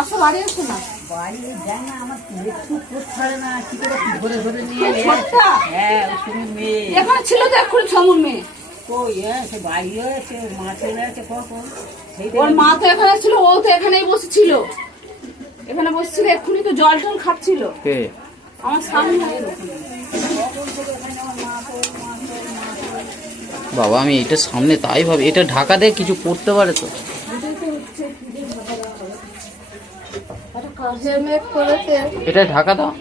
আসো বাড়ি আসো না। বাড়ি যায় না, আমার একটু কোট ছাড়ে না, কি করে ধরে ধরে নিয়ে হ্যাঁ তুমি মেয়ে এখানে ছিল তো এক্ষুনি ছমুর মেয়ে। কই সে বাড়ি হয়েছে, মা চলে আছে কখন? ওর মা তো এখানে ছিল, ও তো এখানেই বসেছিল, এখানে বসছিল, এক্ষুনি তো জল টল খাচ্ছিল আমার সামনে। বাবা আমি এটা সামনে তাই ভাবি, এটা ঢাকা দিয়ে কিছু পড়তে পারে তো। এটা ঢাকা দাও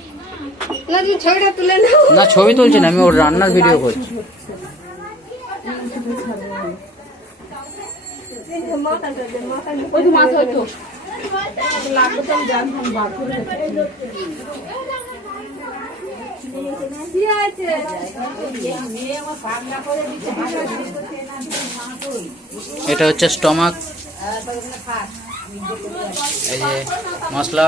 ছবিটা তুলে নাও। না, ছবি তুলছি না আমি, ওর রান্নার ভিডিও করছি। এটা হচ্ছে স্টমাক, এই যে মশলা,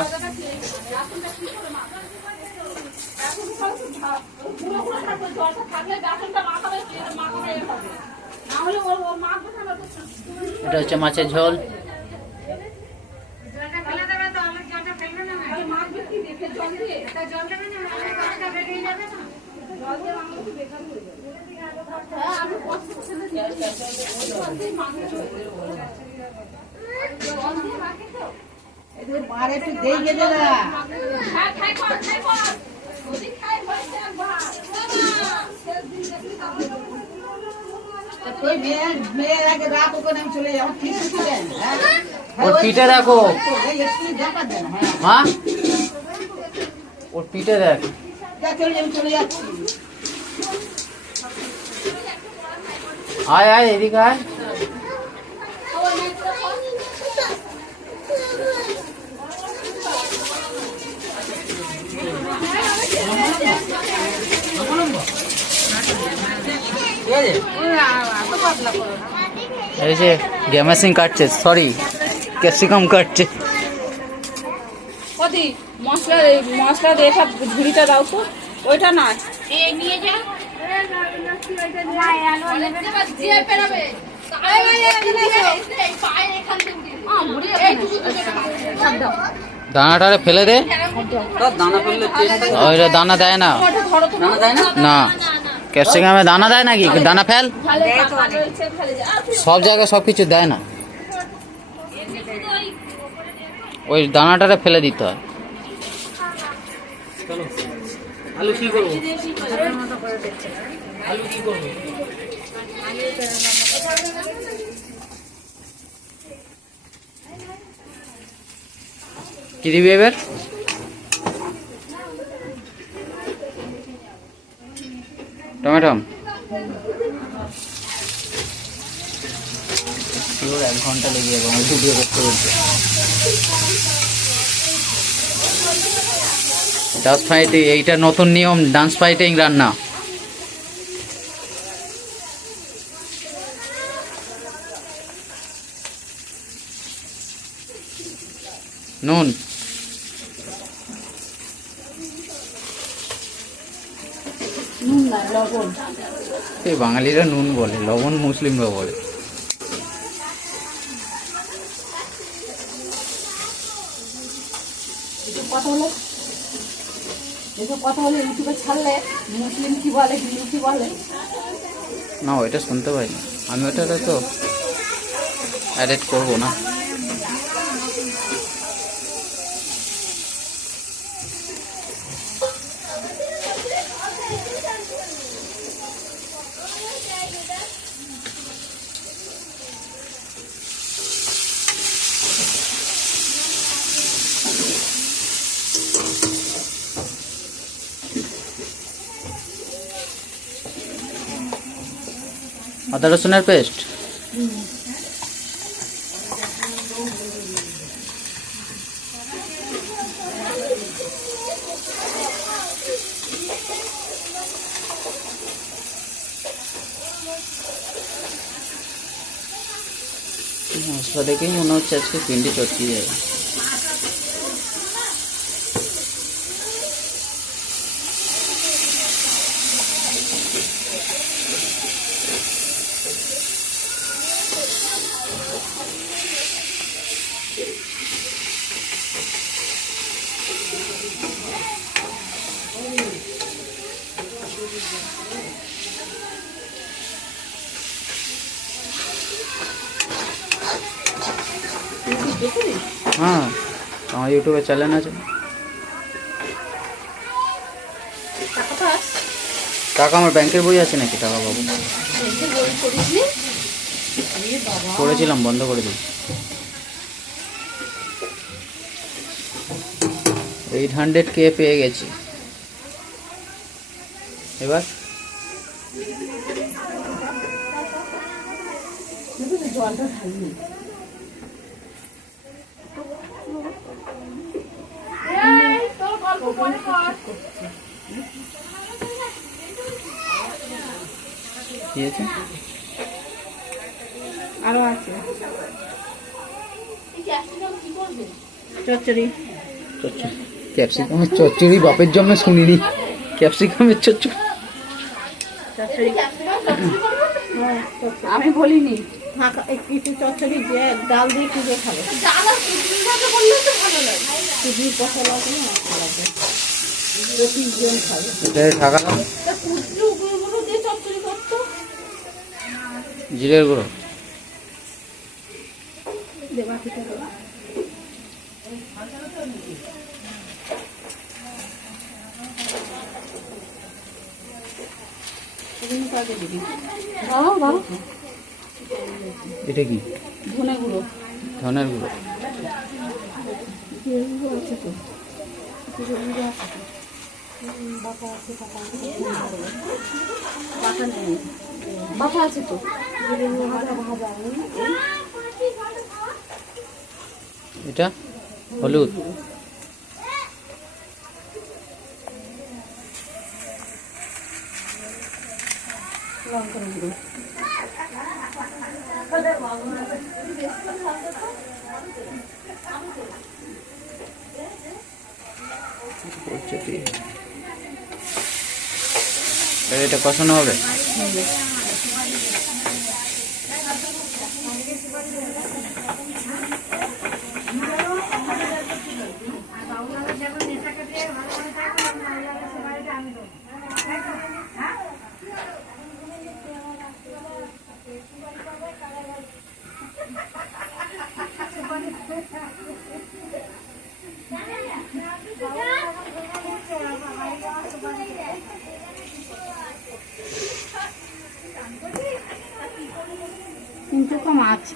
এটা হচ্ছে মাছের ঝোল, মারে একটু দিয়ে গেলে না মেয়ের আগে রাত ওখানে আমি চলে যাবো। ওর পিঠে দেখো মা, ওর পিঠে দেখ। চলে যাচ্ছি। আয় আয় এদিকে আয়। এই যে গ্যামাসিং কাটছে, সরি ক্যাপসিকাম কাটছে। কদি মশলা দিয়ে সব ঝুড়িটা দাও তো, ওইটা নয় নিয়ে যা। দানাটা ফেলে দে, ওইটা দানা দেয় না, না ক্যাপসিকামে দানা দেয় নাকি? দানা ফেল, সব জায়গায় সব কিছু দেয় না, ওই দানাটা ফেলে দিতে হয়। আলু কি করবো? আলু কি করবো? কি দিবি এবার? টমেটো 1 ঘন্টা লেগে যাবে আমার ভিডিও করতে করতে। ডান্স ফাইটিং, এইটা নতুন নিয়ম, ডান্স ফাইটিং রান্না। নুন এই বাঙালিরা নুন বলে, লবণ মুসলিমরা বলে। কথা বলে ইউটিউবে ছাড়লে মুসলিম কি বলে, হিন্দু কি বলে না, ওইটা শুনতে পাই না আমি, ওটাতে তো অ্যাড করবো না। আদা রসুনের পেস্ট, মশলা দেখেই মনে হচ্ছে আজকে পিন্ডি চটকে যাবে। হ্যাঁ, আমার ইউটিউবে চ্যানেল আছে। টাকা আমার ব্যাংকের বই আছে নাকি? টাকা পাবো? করেছিলাম, বন্ধ করে দিই। 800K পেয়ে গেছি। এবার জলটা ঢালিনি। তোর গল্প পরে কর। কি আছে? আরো আছে এই ক্যাপসিকাম কি করবে? চচ্চড়ি। ক্যাপসিকামের চচ্চড়ি বাপের জন্য শুনিনি। ক্যাপসিকামের চচ্চড়ি ক্যাপসিকাম চচ্চড়ি করবে? আমি বলিনি। কিছু চচ্চড়ি দিয়ে ডাল দিয়ে কি দিয়ে খাবে? ডাল আর কুচুরি ভাজা করলে তো ভালো লাগে। সুজির পশলা দিয়ে খাবে, 25 জন খাবে। এটা ঢাকা দাও। তা কুচুরি উপরগুলো দিয়ে চচ্চড়ি করতো। জিরের গুঁড়ো দেবা থেকে দেবা। বাবা বাবা এটা কি? ধনে গুঁড়ো। ধনের গুঁড়ো। আছে তো বাটা আছে তো। এটা হলুদ। লঙ্কার গুঁড়ো। এটা কষানো হবে। কিন্তু কম আছে।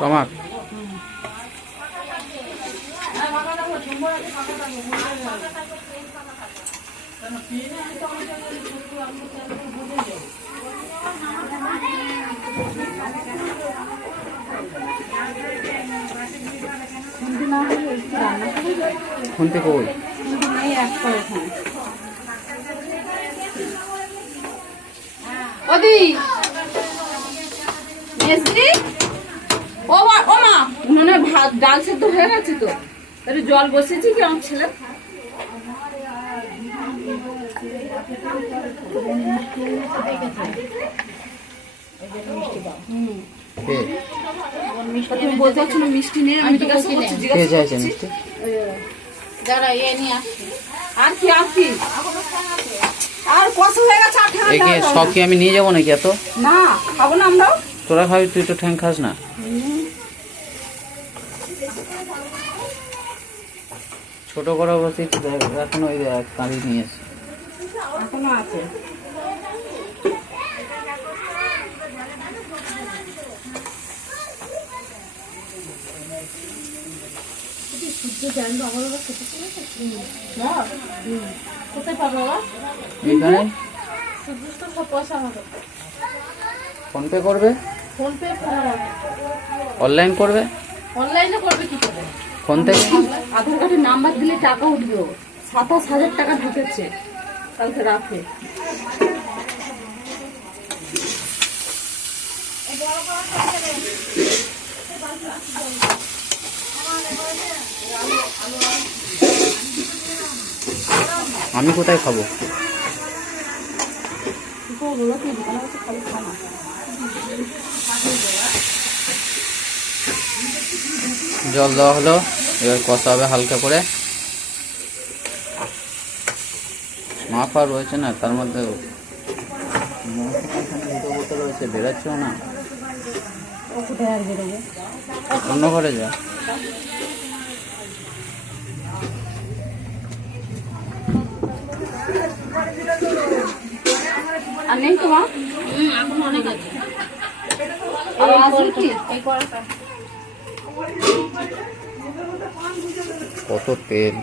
টমাট ফোন থেকে ওই ওদি মেসরি ও মা উনুনে ভাত ডাল সেদ্ধ হয়ে গেছে তো, তাহলে জল বসেছি কি আমার ছেলে? তুমি বলতে পারছো না মিষ্টি নেই, আমি জিজ্ঞাসা করছি মিষ্টি যারা এ নিয়ে আসছি। আর কি আর কি আর কষা হয়ে গেছে। আর ঠান্ডা একে সব কি আমি নিয়ে যাবো নাকি? এত না খাবো না আমরাও। তোরা খাবি, তুই তো ঠ্যাং খাস না। ছোট করা অবশ্যই এখন ওই কাঁদি নিয়ে এসে এখনো আছে। কোথায় পাবো বাবা? এখানে সুদুষ্ট সব পয়সা আমাকে ফোনপে করবে, ফোনপে অনলাইন করবে। অনলাইনে করবে কি করে? ফোন থেকে আধার কার্ডের নাম্বার দিলে টাকা উঠবে। 27,000 টাকা ঢুকেছে কালকে রাতে। আমি কোথায় খাবো? জল দেওয়া হলো, এবার কষা হবে হালকা করে। মাছ আর রয়েছে না, তার মধ্যে রয়েছে, বেরোচ্ছেও না। অন্য ঘরে যা। আর নেই তোমার? এখন অনেক আছে। আর আসবে কি? এই কড়াটা কত তেল!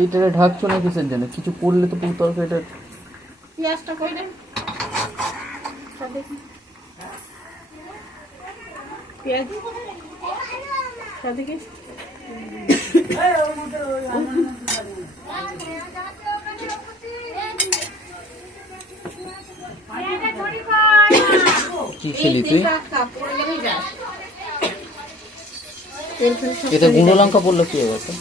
এইটা ঢাকছো না কিসের জন্য? কিছু পড়লে তো পুরো তরকারিটা। পেঁয়াজটা কই দেন, পেঁয়াজ সাদিকে কি খেলি তুই? এতে গুঁড়ো লঙ্কা পড়লো কি হবে?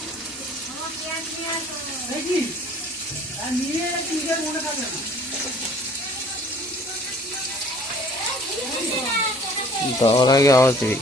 দেওয়ার আগে আওয়াজ দিবি।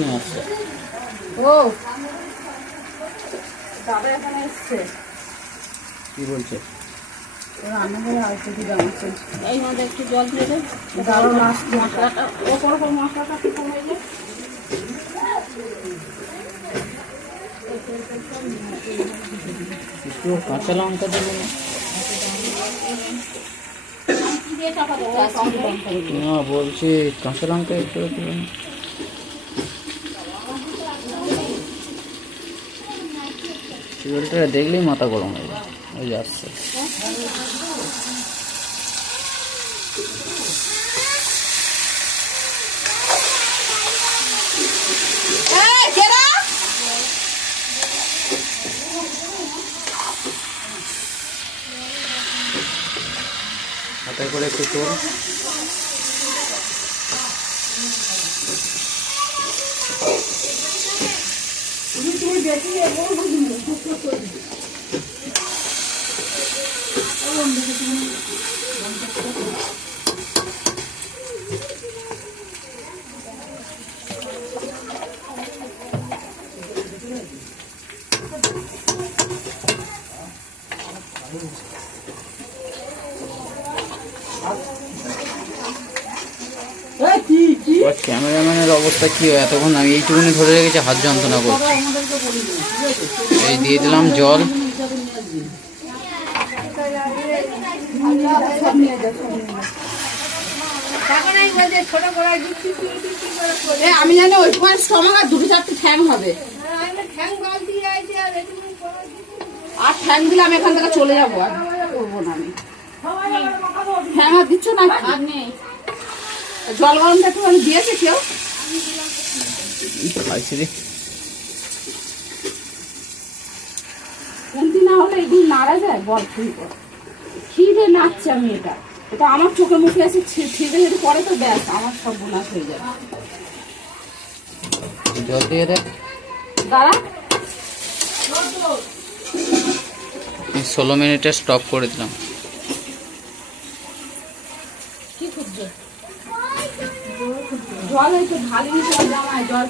নিয়ে আসছে। ও দাদা এখানে এসছে। কি বলছে? রান্না করে আর একটু দিলাম। এই মধ্যে একটু জল দিয়ে দেন, দারুণ মশলাটা ওপর ওপর মশলাটা একটু কমে যায়। একটু কাঁচা লঙ্কা দেবো না? না বলছি কাঁচা লঙ্কা একটু দেবো না? সিরিয়ালটা দেখলেই মাথা গরম হয়ে যায়। ওই যাচ্ছে। হাতে করে একটু তোল। ক্যামেরাম্যানের অবস্থা কি হয়? এতক্ষণ আমি এইটুকুনি ধরে রেখেছি, হাত যন্ত্রণা করছি। এই দিয়ে দিলাম জল। আমি জানি ওই সময় স্টমাক আর দুটো চারটে ঠ্যাং হবে। আর ফ্যান দিলাম এখান থেকে চলে যাবো, আর করবো না আমি। ফ্যান আর দিচ্ছ না? আর নেই। জল গরমটা একটু আমি দিয়েছি কেউ? খাইছি রে। কোনটি না হলে এগুলো নাড়া যায় বল? খিদে নাচছে আমি, এটা এটা আমার চোখে মুখে এসে খিদে যদি পরে তো ব্যাস আমার সব বোনাস হয়ে যাবে। জল দিয়ে দেখ। দাঁড়া 16 মিনিটে স্টপ করে দিলাম। কি করছে? জল হয়েছে ঢালিনি, জল জামায় জল